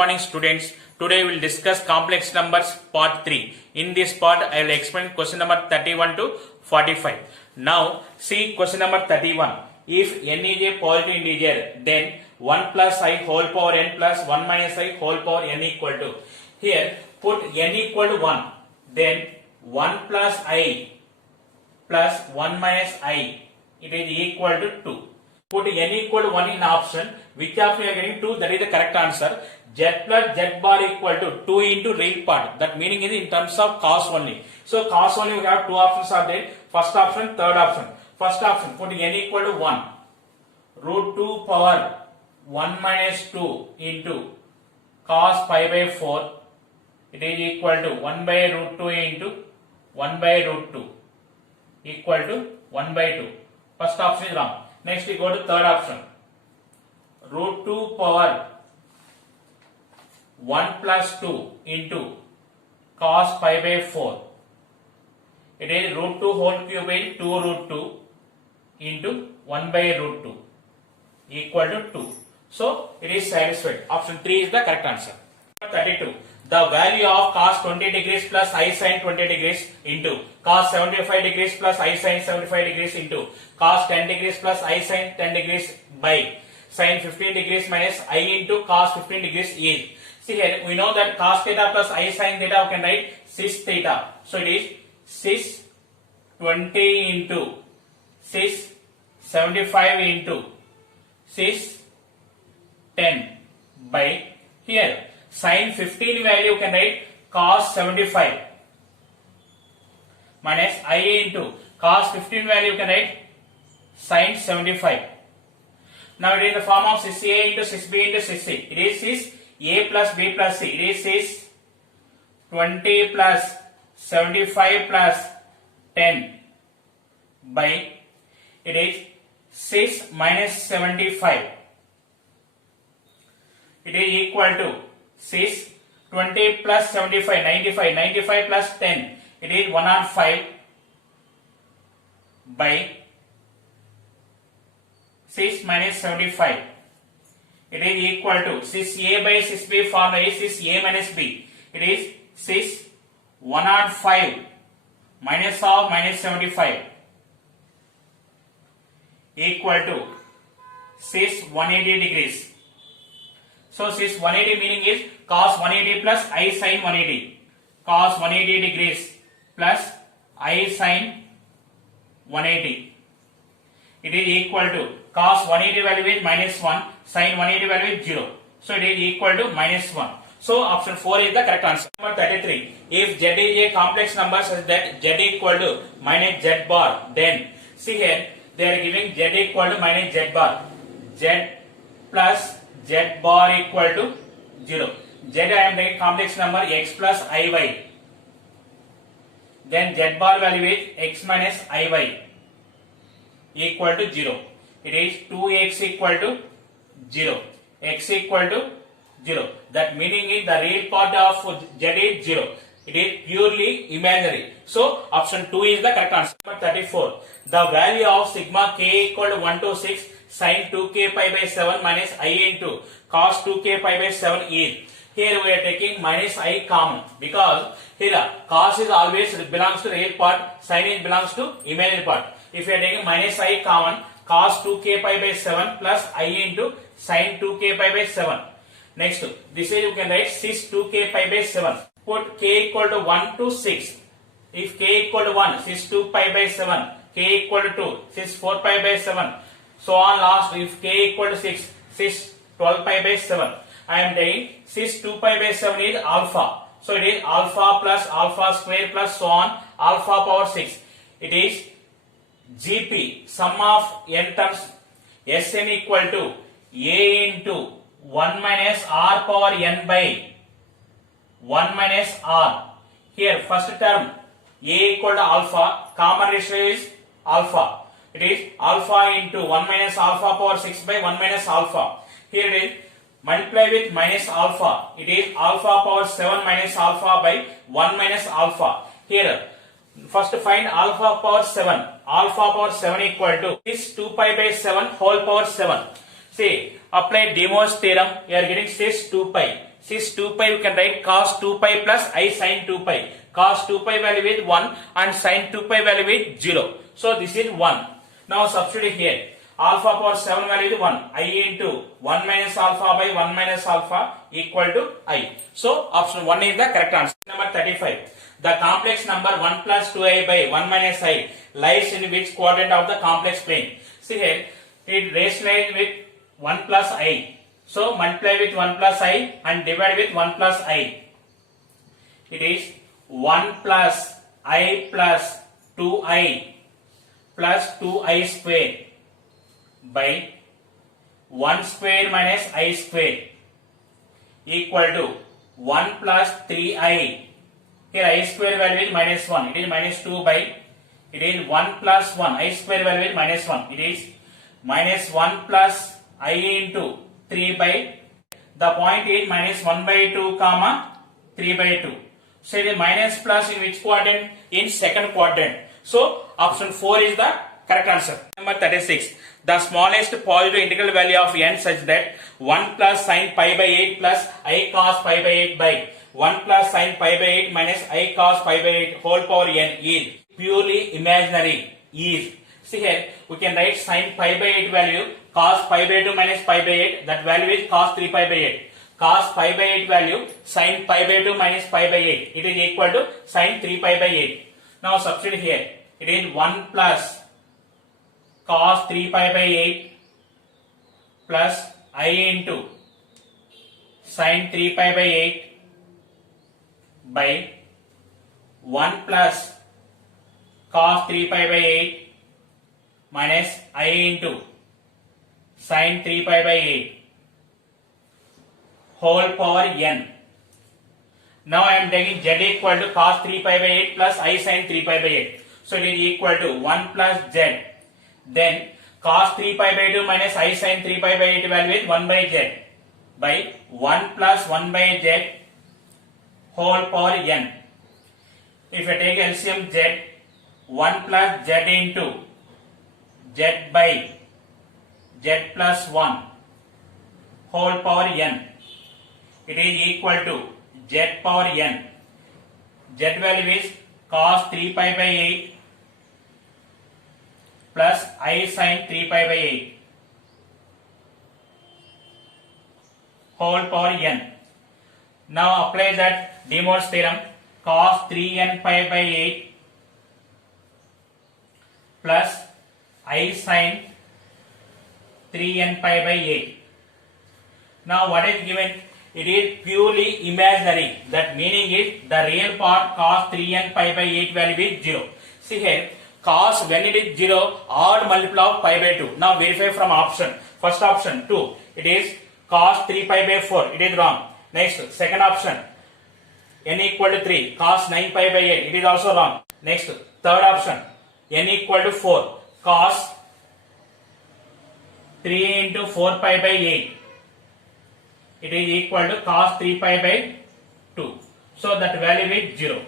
morning students. Today we will discuss complex numbers part 3. In this part I will explain question number 31 to 45. Now see question number 31. If n is a positive integer, then 1 plus I whole power n plus 1 minus I whole power n equal to. Here put n equal to 1. Then 1 plus I plus 1 minus I, it is equal to 2. Put n equal to 1 in option. Which option you are getting 2? That is the correct answer. Z plus Z bar equal to 2 into real part. That meaning is in terms of cos only. So cos only we have two options are there. First option, third option. First option, put n equal to 1. Root 2 power 1 minus 2 into cos pi by 4. It is equal to 1 by root 2 into 1 by root 2 equal to 1 by 2. First option is wrong. Next we go to third option. Root 2 power 1 plus 2 into cos pi by 4. It is root 2 whole cube by 2 root 2 into 1 by root 2 equal to 2. So it is satisfied. Option 3 is the correct answer. 32. The value of cos 20 degrees plus I sin 20 degrees into cos 75 degrees plus I sin 75 degrees into cos 10 degrees plus I sin 10 degrees by sin 15 degrees minus I into cos 15 degrees is. See here, we know that cos theta plus I sin theta we can write cis theta. So it is cis 20 into cis 75 into cis 10 by here sin 15 value can write cos 75 minus I into cos 15 value can write sin 75. Now it is the form of cis A into cis B into cis C. It is cis A plus B plus C. It is cis 20 plus 75 plus 10 by it is cis minus 75. It is equal to cis 20 plus 75, 95 plus 10, it is 105 by cis minus 75. It is equal to cis A by cis B formula is cis A minus B. It is cis 105 minus of minus 75 equal to cis 180 degrees. So cis 180 meaning is cos 180 plus I sin 180. Cos 180 degrees plus I sin 180. It is equal to cos 180 value is minus 1, sin 180 value is 0. So it is equal to minus 1. So option 4 is the correct answer. Number 33. If Z is a complex number such that Z equal to minus Z bar, then see here they are giving Z equal to minus Z bar. Z plus Z bar equal to 0. Z I am taking complex number x plus iy. Then Z bar value is x minus iy equal to 0. It is 2x equal to 0. X equal to 0. That meaning is the real part of Z is 0. It is purely imaginary. So option 2 is the correct answer. Number 34. The value of sigma k equal to 1 to 6 sin 2k pi by 7 minus I into cos 2k pi by 7 is. Here we are taking minus I common because here cos is always belongs to real part, sin is belongs to imaginary part. If you are taking minus I common, cos 2k pi by 7 plus I into sin 2k pi by 7. Next, this is you can write cis 2k pi by 7. Put k equal to 1 to 6. If k equal to 1, cis 2 pi by 7. K equal to 2, cis 4 pi by 7. So on last, if k equal to 6, cis 12 pi by 7. I am taking cis 2 pi by 7 is alpha. So it is alpha plus alpha square plus so on alpha power 6. It is GP, sum of n terms Sn equal to A into 1 minus r power n by 1 minus r. Here first term A equal to alpha, common ratio is alpha. It is alpha into 1 minus alpha power 6 by 1 minus alpha. Here it is multiply with minus alpha. It is alpha power 7 minus alpha by 1 minus alpha. Here first find alpha power 7. Alpha power 7 equal to is 2 pi by 7 whole power 7. See, apply De Mor's theorem. You are getting cis 2 pi. Since 2 pi, we can write cos 2 pi plus I sin 2 pi. Cos 2 pi value is 1 and sin 2 pi value is 0. So this is 1. Now substitute here. Alpha power 7 value is 1. I into 1 minus alpha by 1 minus alpha equal to I. So option 1 is the correct answer. Number 35. The complex number 1 plus 2i by 1 minus I lies in which quadrant of the complex plane? See here, it rationalized with 1 plus I. So multiply with 1 plus I and divide with 1 plus I. It is 1 plus I plus 2I plus 2I square by 1 square minus I square equal to 1 plus 3I. Here I square value is minus 1. It is minus 2 by, it is 1 plus 1. I square value is minus 1. It is minus 1 plus I into 3 by, the point is minus 1 by 2 comma 3 by 2. So it is minus plus in which quadrant? In second quadrant. So option 4 is the correct answer. Number 36. The smallest positive integral value of n such that 1 plus sin pi by 8 plus I cos pi by 8 by 1 plus sin pi by 8 minus I cos pi by 8 whole power n is purely imaginary. Is. See here, we can write sin pi by 8 value cos pi by 2 minus pi by 8. That value is cos 3 pi by 8. Cos pi by 8 value sin pi by 2 minus pi by 8. It is equal to sin 3 pi by 8. Now substitute here. It is 1 plus cos 3 pi by 8 plus I into sin 3 pi by 8 by 1 plus cos 3 pi by 8 minus I into sin 3 pi by 8 whole power n. Now I am taking z equal to cos 3 pi by 8 plus I sin 3 pi by 8. So it is equal to 1 plus z. Then cos 3 pi by 2 minus I sin 3 pi by 8 value is 1 by z by 1 plus 1 by z whole power n. If I take LCM z, 1 plus z into z by z plus 1 whole power n. It is equal to z power n. Z value is cos 3 pi by 8 plus I sin 3 pi by 8 whole power n. Now apply that De Mor's theorem. Cos 3n pi by 8 plus I sin 3n pi by 8. Now what is given? It is purely imaginary. That meaning is the real part cos 3n pi by 8 value is 0. See here, cos when it is 0, odd multiple of pi by 2. Now verify from option. First option 2. It is cos 3 pi by 4. It is wrong. Next, second option, n equal to 3. Cos 9 pi by 8. It is also wrong. Next, third option, n equal to 4. Cos 3 into 4 pi by 8. It is equal to cos 3 pi by 2. So that value is 0.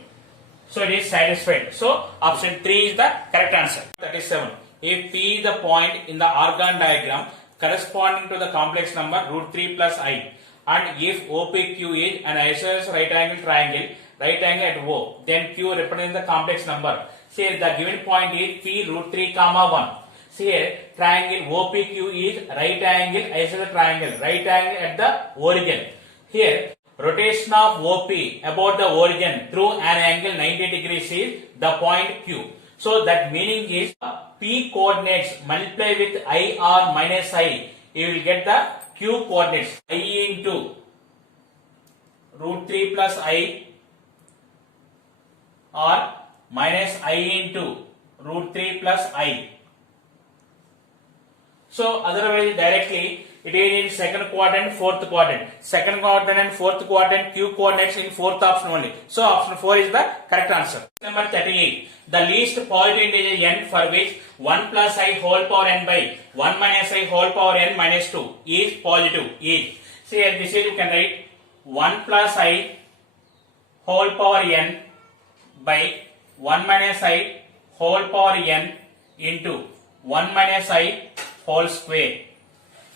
So it is satisfied. So option 3 is the correct answer. 37. If P is the point in the argon diagram corresponding to the complex number root 3 plus I, and if OPQ is an isosceles right angle triangle at O, then Q represents the complex number. See, the given point is P root 3 comma 1. See here, triangle OPQ is right angle isosceles triangle, right angle at the origin. Here, rotation of OP about the origin through an angle 90 degrees is the point Q. So that meaning is P coordinates multiply with I or minus I, you will get the Q coordinates. I into root 3 plus I or minus I into root 3 plus I. So otherwise directly it is in second quadrant, fourth quadrant. Second quadrant and fourth quadrant, Q coordinates in fourth option only. So option 4 is the correct answer. Number 38. The least positive integer n for which 1 plus I whole power n by 1 minus I whole power n minus 2 is positive is. See here, this is you can write 1 plus I whole power n by 1 minus I whole power n into 1 minus I whole square.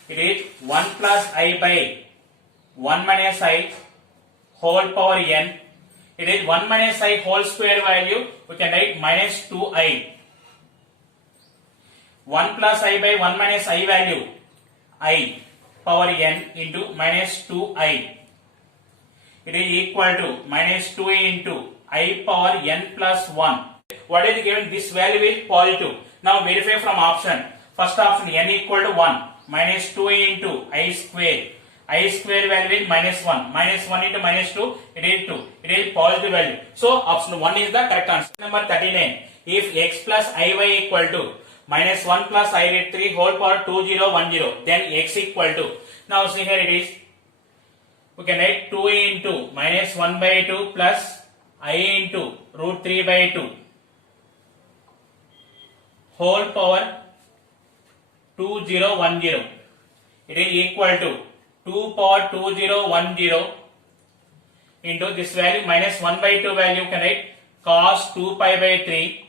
It is 1 plus I by 1 minus I whole power n. It is 1 minus I whole square value, we can write minus 2I. 1 plus I by 1 minus I value, I power n into minus 2I. It is equal to minus 2I into I power n plus 1. What is given? This value is positive. Now verify from option. First option n equal to 1. Minus 2I into I square. I square value is minus 1. Minus 1 into minus 2, it is 2. It is positive value. So option 1 is the correct answer. Number 39. If x plus iy equal to minus 1 plus I root 3 whole power 2010, then x equal to. Now see here it is. We can write 2 into minus 1 by 2 plus I into root 3 by 2 whole power 2010. It is equal to 2 power 2010 into this value minus 1 by 2 value, can write cos 2 pi by 3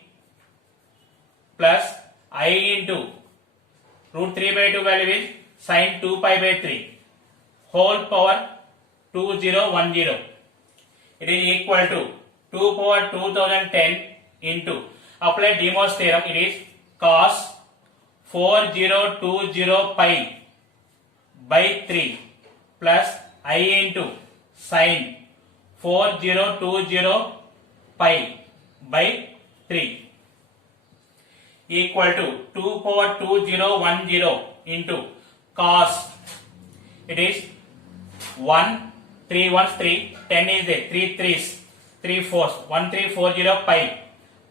plus I into root 3 by 2 value is sin 2 pi by 3 whole power 2010. It is equal to 2 power 2010 into, apply De Mor's theorem, it is cos 4020 pi by 3 plus I into sin 4020 pi by 3 equal to 2 power 2010 into cos, it is 1 3 1 3 10 is there, 3 3s 3 4s 1340 pi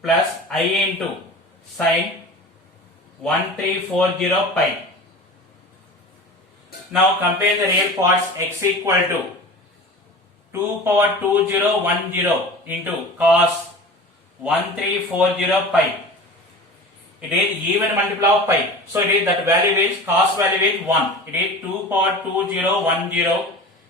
plus I into sin 1340 pi. Now compare the real parts. X equal to 2 power 2010 into cos 1340 pi. It is even multiple of pi. So it is that value is, cos value is 1. It is 2 power 2010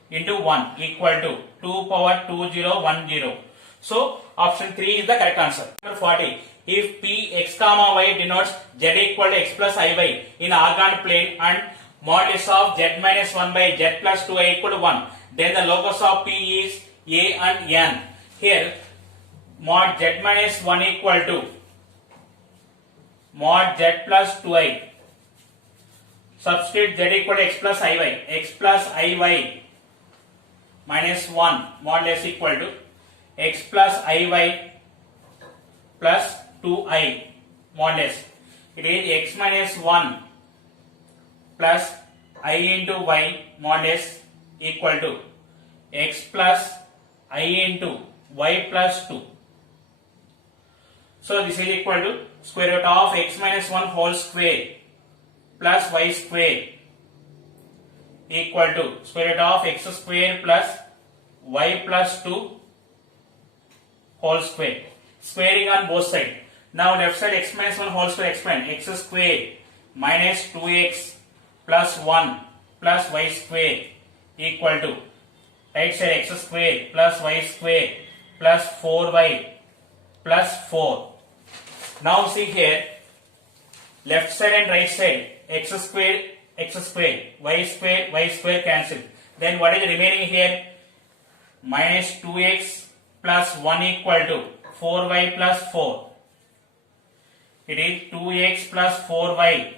into 1 equal to 2 power 2010. So option 3 is the correct answer. Number 40. If p x comma y denotes z equal to x plus iy in organoid plane and modulus of z minus 1 by z plus 2i equal to 1, then the locus of p is a and n. Here mod z minus 1 equal to mod z plus 2i. Substitute z equal to x plus iy. X plus iy minus 1 modulus equal to x plus iy plus 2i modulus. It is x minus 1 plus I into y modulus equal to x plus I into y plus 2. So this is equal to square root of x minus 1 whole square plus y square equal to square root of x square plus y plus 2 whole square. Squaring on both sides. Now left side x minus 1 whole square, expand x square minus 2x plus 1 plus y square equal to right side x square plus y square plus 4y plus 4. Now see here, left side and right side, x square y square cancel. Then what is remaining here? Minus 2x plus 1 equal to 4y plus 4. It is 2x plus 4y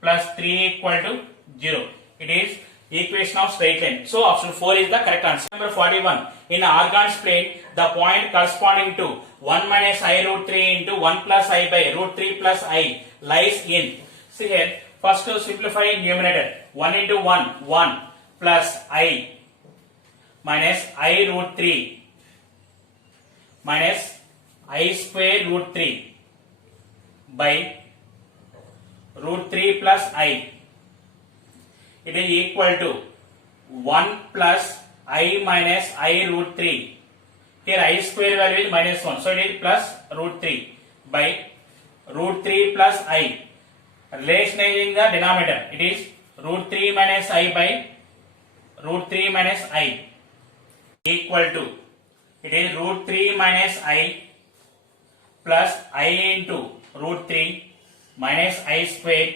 plus 3 equal to 0. It is equation of straight line. So option 4 is the correct answer. Number 41. In Argand's plane, the point corresponding to 1 minus I root 3 into 1 plus I by root 3 plus I lies in. See here, first to simplify numerator. 1 into 1, 1 plus I minus I root 3 minus I square root 3 by root 3 plus I. It is equal to 1 plus I minus I root 3. Here I square value is minus 1. So it is plus root 3 by root 3 plus I. Relationizing the denominator. It is root 3 minus I by root 3 minus I equal to, it is root 3 minus I plus I into root 3 minus I square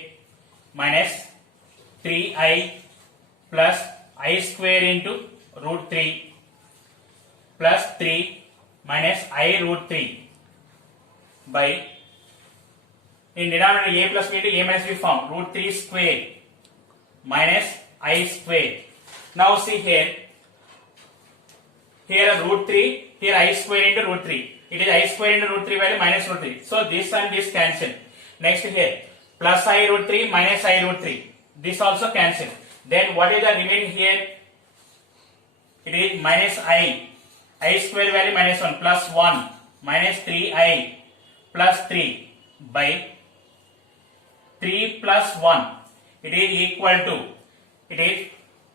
minus 3I plus I square into root 3 plus 3 minus I root 3 by, in denominator a plus b into a minus b form, root 3 square minus I square. Now see here root 3, here I square into root 3. It is I square into root 3 value minus root 3. So this and this cancel. Next here, plus I root 3 minus I root 3. This also cancel. Then what is the remaining here? It is minus I square value minus 1 plus 1 minus 3I plus 3 by 3 plus 1. It is equal to, it is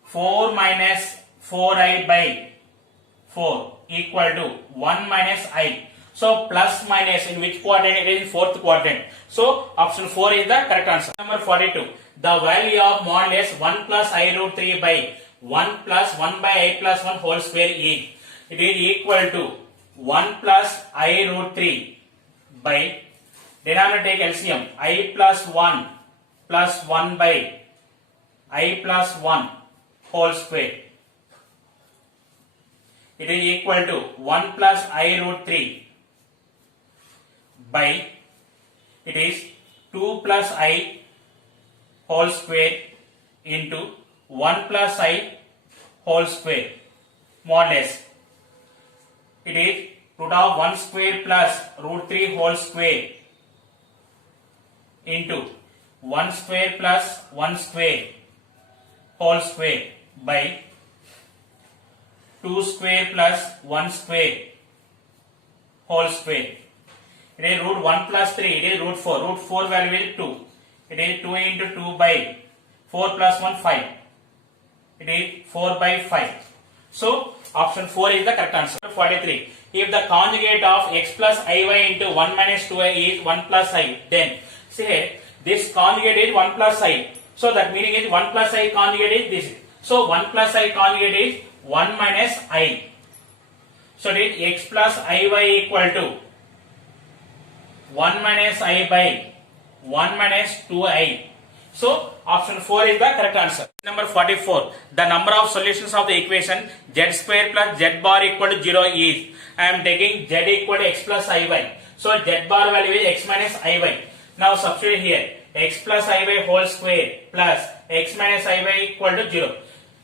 4 minus 4I by 4 equal to 1 minus I. So plus minus in which quadrant? It is in fourth quadrant. So option 4 is the correct answer. Number 42. The value of modulus 1 plus I root 3 by 1 plus 1 by I plus 1 whole square is, it is equal to 1 plus I root 3 by, denominator take LCM, I plus 1 plus 1 by I plus 1 whole square. It is equal to 1 plus I root 3 by, it is 2 plus I whole square into 1 plus I whole square modulus. It is root of 1 square plus root 3 whole square into 1 square plus 1 square whole square by 2 square plus 1 square whole square. It is root 1 plus 3, it is root 4. Root 4 value is 2. It is 2 into 2 by 4 plus 1, 5. It is 4 by 5. So option 4 is the correct answer. 43. If the conjugate of x plus iy into 1 minus 2i is 1 plus I, then see here, this conjugate is 1 plus I. So that meaning is 1 plus I conjugate is this. So 1 plus I conjugate is 1 minus I. So it is x plus iy equal to 1 minus I by 1 minus 2i. So option 4 is the correct answer. Number 44. The number of solutions of the equation z square plus z bar equal to 0 is, I am taking z equal to x plus iy. So z bar value is x minus iy. Now substitute here, x plus iy whole square plus x minus iy equal to 0.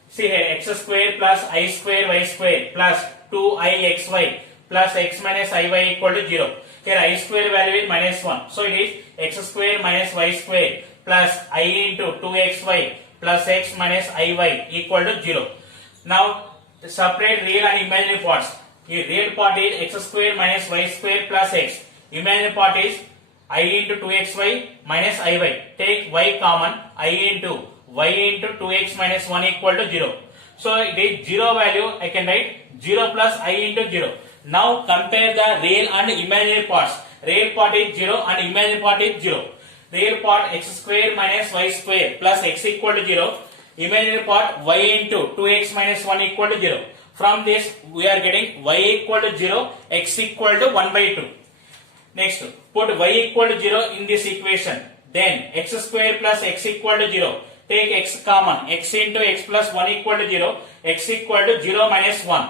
See here, x square plus I square y square plus 2ixy plus x minus iy equal to 0. Here I square value is minus 1. So it is x square minus y square plus I into 2xy plus x minus iy equal to 0. Now separate real and imaginary parts. The real part is x square minus y square plus x. Imaginary part is I into 2xy minus iy. Take y common, I into y into 2x minus 1 equal to 0. So it is 0 value, I can write 0 plus I into 0. Now compare the real and imaginary parts. Real part is 0 and imaginary part is 0. Real part x square minus y square plus x equal to 0. Imaginary part y into 2x minus 1 equal to 0. From this we are getting y equal to 0, x equal to 1 by 2. Next, put y equal to 0 in this equation. Then x square plus x equal to 0. Take x common, x into x plus 1 equal to 0, x equal to 0 minus 1.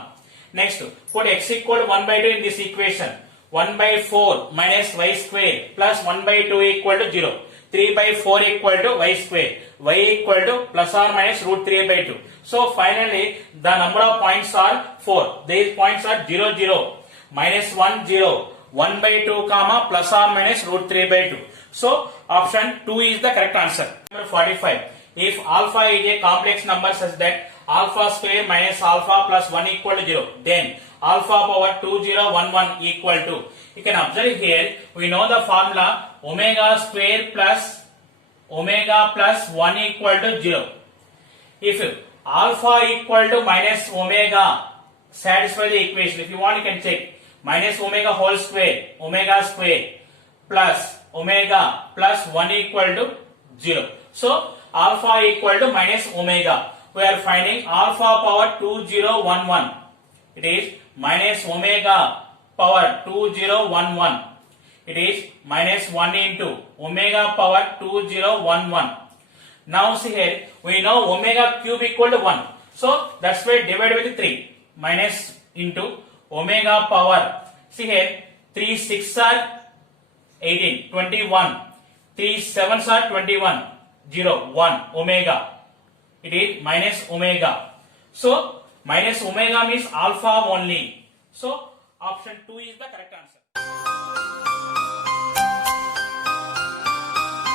Next, put x equal to 1 by 2 in this equation. 1 by 4 minus y square plus 1 by 2 equal to 0. 3 by 4 equal to y square. Y equal to plus or minus root 3 by 2. So finally, the number of points are 4. These points are 0, 0, minus 1, 0, 1 by 2, comma, plus or minus root 3 by 2. So option 2 is the correct answer. Number 45. If alpha is a complex number such that alpha square minus alpha plus 1 equal to 0, then alpha power 2011 equal to, you can observe here, we know the formula omega square plus omega plus 1 equal to 0. If alpha equal to minus omega satisfy the equation, if you want you can check, minus omega whole square, omega square plus omega plus 1 equal to 0. So alpha equal to minus omega. We are finding alpha power 2011. It is minus omega power 2011. It is minus 1 into omega power 2011. Now see here, we know omega cube equal to 1. So that's why divide with 3. Minus into omega power. See here, 3 6 are 18, 21. 3 7s are 21. 0, 1, omega. It is minus omega. So minus omega means alpha only. So option 2 is the correct answer.